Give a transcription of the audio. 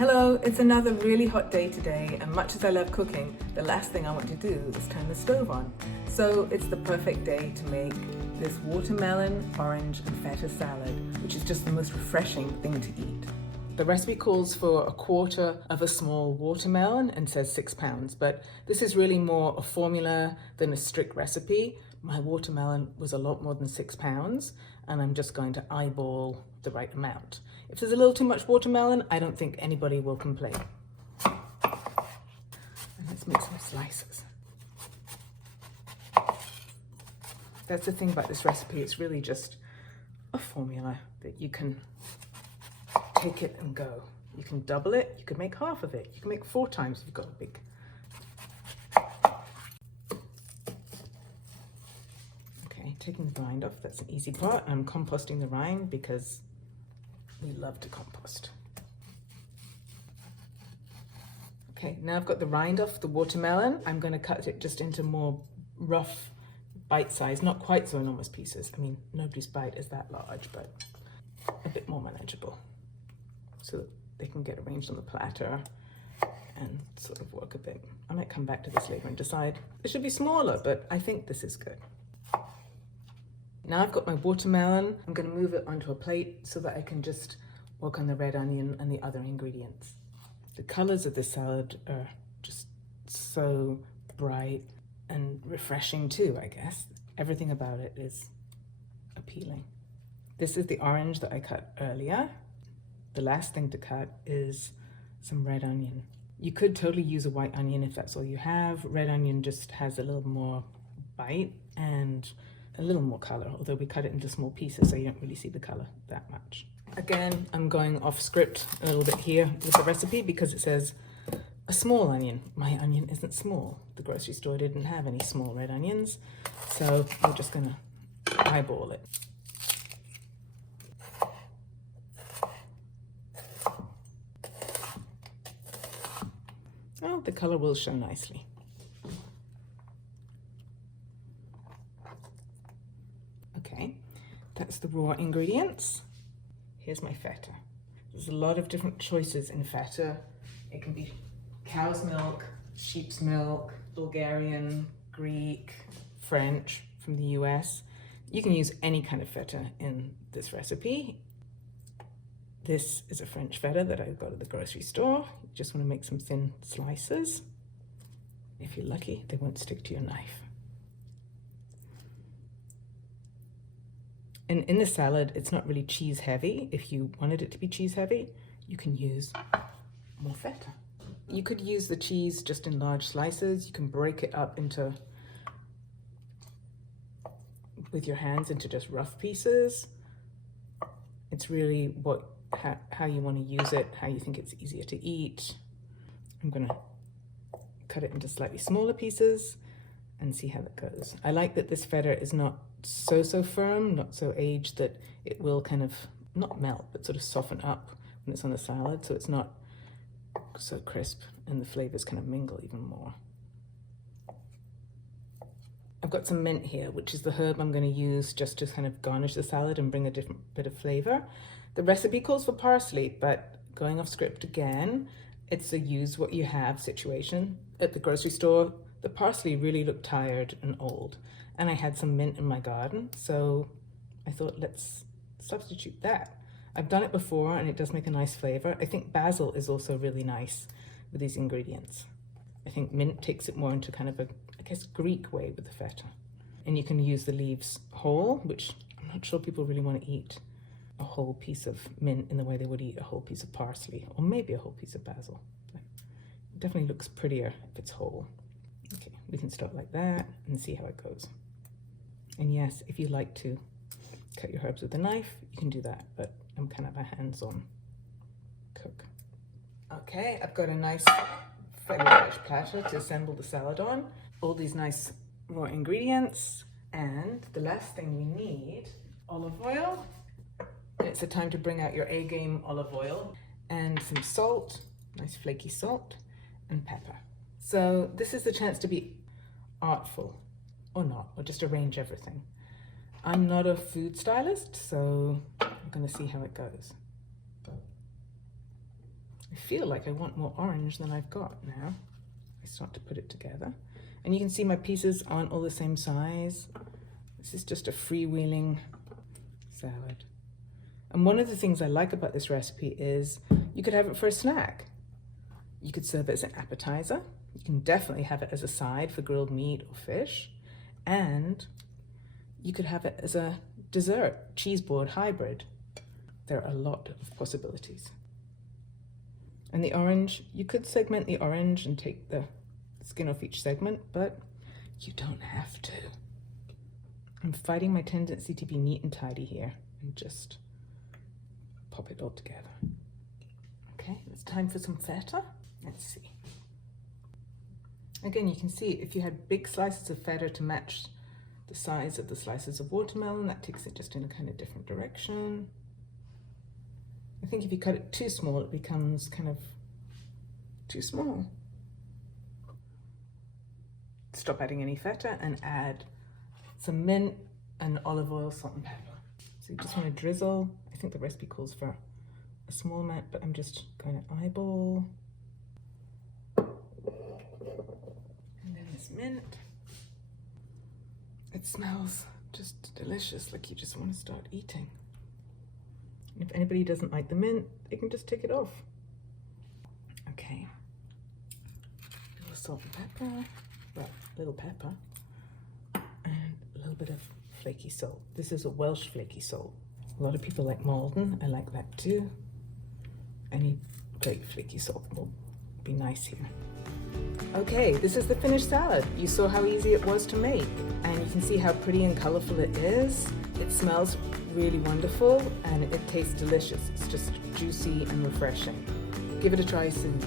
Hello, it's another really hot day today, and much as I love cooking, the last thing I want to do is turn the stove on. So it's the perfect day to make this watermelon, orange and feta salad, which is just the most refreshing thing to eat. The recipe calls for a quarter of a small watermelon and says 6 pounds, but this is really more a formula than a strict recipe. My watermelon was a lot more than 6 pounds, and I'm just going to eyeball the right amount. If there's a little too much watermelon, I don't think anybody will complain. And let's make some slices. That's the thing about this recipe, it's really just a formula that you can take it and go. You can double it, you can make half of it, you can make 4 times if you've got a big. Okay, taking the rind off, that's an easy part. I'm composting the rind because we love to compost. Okay, now I've got the rind off the watermelon. I'm going to cut it just into more rough bite size, not quite so enormous pieces. I mean, nobody's bite is that large, but a bit more manageable so that they can get arranged on the platter and sort of work a bit. I might come back to this later and decide it should be smaller, but I think this is good. Now I've got my watermelon. I'm going to move it onto a plate so that I can just work on the red onion and the other ingredients. The colors of this salad are just so bright and refreshing too, I guess. Everything about it is appealing. This is the orange that I cut earlier. The last thing to cut is some red onion. You could totally use a white onion if that's all you have. Red onion just has a little more bite and a little more color, although we cut it into small pieces so you don't really see the color that much. Again, I'm going off script a little bit here with the recipe because it says a small onion. My onion isn't small. The grocery store didn't have any small red onions, so we're just gonna eyeball it. Oh, the color will show nicely. Okay, that's the raw ingredients. Here's my feta. There's a lot of different choices in feta. It can be cow's milk, sheep's milk, Bulgarian, Greek, French from the US. You can use any kind of feta in this recipe. This is a French feta that I got at the grocery store. You just want to make some thin slices. If you're lucky, they won't stick to your knife. And in the salad, it's not really cheese heavy. If you wanted it to be cheese heavy, you can use more feta. You could use the cheese just in large slices. You can break it up into, with your hands, into just rough pieces. It's really how you want to use it, how you think it's easier to eat. I'm gonna cut it into slightly smaller pieces and see how that goes. I like that this feta is not so firm, not so aged that it will kind of, not melt, but sort of soften up when it's on the salad, so it's not so crisp and the flavors kind of mingle even more. I've got some mint here, which is the herb I'm going to use just to kind of garnish the salad and bring a different bit of flavor. The recipe calls for parsley, but going off script again, it's a use what you have situation. At the grocery store, the parsley really looked tired and old, and I had some mint in my garden, so I thought let's substitute that. I've done it before and it does make a nice flavor. I think basil is also really nice with these ingredients. I think mint takes it more into kind of a, I guess, Greek way with the feta. And you can use the leaves whole, which I'm not sure people really want to eat a whole piece of mint in the way they would eat a whole piece of parsley, or maybe a whole piece of basil. But it definitely looks prettier if it's whole. Okay, we can start like that and see how it goes. And yes, if you like to cut your herbs with a knife, you can do that, but I'm kind of a hands-on cook. Okay, I've got a nice fairly large platter to assemble the salad on. All these nice raw ingredients, and the last thing we need, olive oil. It's a time to bring out your A-game olive oil, and some salt, nice flaky salt, and pepper. So this is the chance to be artful, or not, or just arrange everything. I'm not a food stylist, so I'm gonna see how it goes. I feel like I want more orange than I've got now. I start to put it together. And you can see my pieces aren't all the same size. This is just a freewheeling salad. And one of the things I like about this recipe is you could have it for a snack. You could serve it as an appetizer. You can definitely have it as a side for grilled meat or fish. And you could have it as a dessert, cheese board hybrid. There are a lot of possibilities. And the orange, you could segment the orange and take the skin off each segment, but you don't have to. I'm fighting my tendency to be neat and tidy here and just pop it all together. Okay, it's time for some feta. Let's see. Again, you can see if you had big slices of feta to match the size of the slices of watermelon, that takes it just in a kind of different direction. I think if you cut it too small, it becomes kind of too small. Stop adding any feta and add some mint and olive oil, salt and pepper. So you just want to drizzle. I think the recipe calls for a small amount, but I'm just going to eyeball. And then this mint. It smells just delicious, like you just want to start eating. And if anybody doesn't like the mint, they can just take it off. Okay. A little salt and pepper, well, a little pepper, and a little bit of flaky salt. This is a Welsh flaky salt. A lot of people like Malden. I like that too. Any great flaky salt will be nice here. Okay, this is the finished salad. You saw how easy it was to make, and you can see how pretty and colorful it is. It smells really wonderful and it tastes delicious. It's just juicy and refreshing. Give it a try soon.